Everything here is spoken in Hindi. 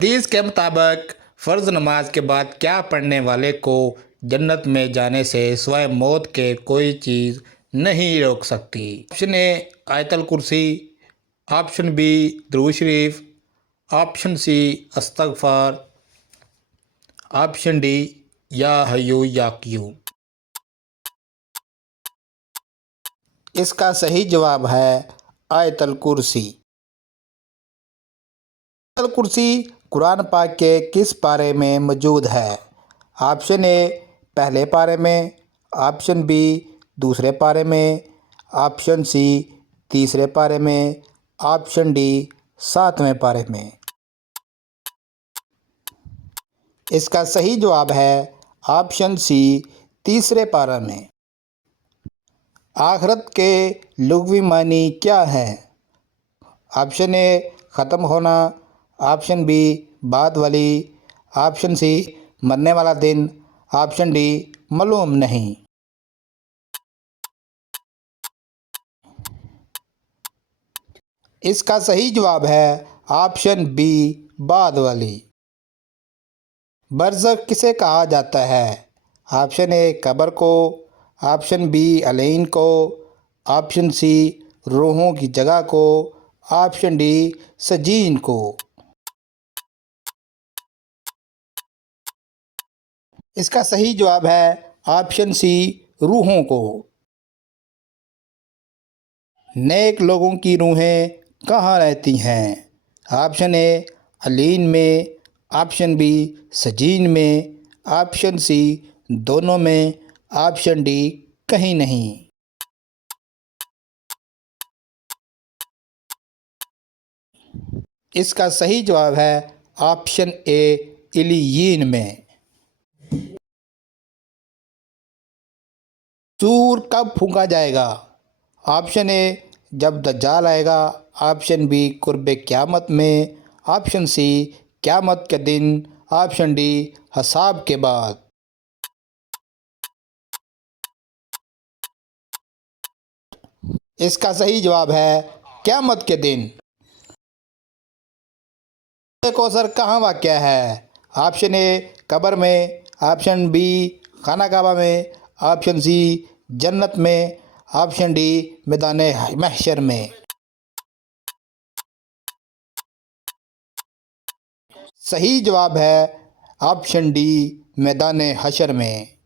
हदीस के मुताबिक फ़र्ज नमाज के बाद क्या पढ़ने वाले को जन्नत में जाने से सिवाय मौत के कोई चीज़ नहीं रोक सकती। ऑप्शन ए आयतल कुर्सी, ऑप्शन बी दुरूद शरीफ, ऑप्शन सी इस्तग़फ़ार, ऑप्शन डी या हय्यू या क़य्यूम। इसका सही जवाब है आयतल कुर्सी। आयतल कुर्सी कुरान पाक के किस पारे में मौजूद है? ऑप्शन ए पहले पारे में, ऑप्शन बी दूसरे पारे में, ऑप्शन सी तीसरे पारे में, ऑप्शन डी 7वें पारे में। इसका सही जवाब है ऑप्शन सी तीसरे पारा में। आखिरत के लुग़वी मानी क्या है? ऑप्शन ए ख़त्म होना, ऑप्शन बी बाद वाली, ऑप्शन सी मरने वाला दिन, ऑप्शन डी मालूम नहीं। इसका सही जवाब है ऑप्शन बी बाद वाली। बरज़ख किसे कहा जाता है? ऑप्शन ए कब्र को, ऑप्शन बी अलैन को, ऑप्शन सी रूहों की जगह को, ऑप्शन डी सजीन को। इसका सही जवाब है ऑप्शन सी रूहों को। नेक लोगों की रूहें कहाँ रहती हैं? ऑप्शन ए अलीन में, ऑप्शन बी सजीन में, ऑप्शन सी दोनों में, ऑप्शन डी कहीं नहीं। इसका सही जवाब है ऑप्शन ए इलीयीन में। सूर कब फूंका जाएगा? ऑप्शन ए जब दज्जाल आएगा, ऑप्शन बी कुर्बे क़यामत में, ऑप्शन सी क़यामत के दिन, ऑप्शन डी हिसाब के बाद। इसका सही जवाब है क़यामत के दिन। कौसर कहाँ वाक़या है? ऑप्शन ए कब्र में, ऑप्शन बी खाना काबा में, ऑप्शन सी जन्नत में, ऑप्शन डी मैदान महशर में। सही जवाब है ऑप्शन डी मैदान हशर में।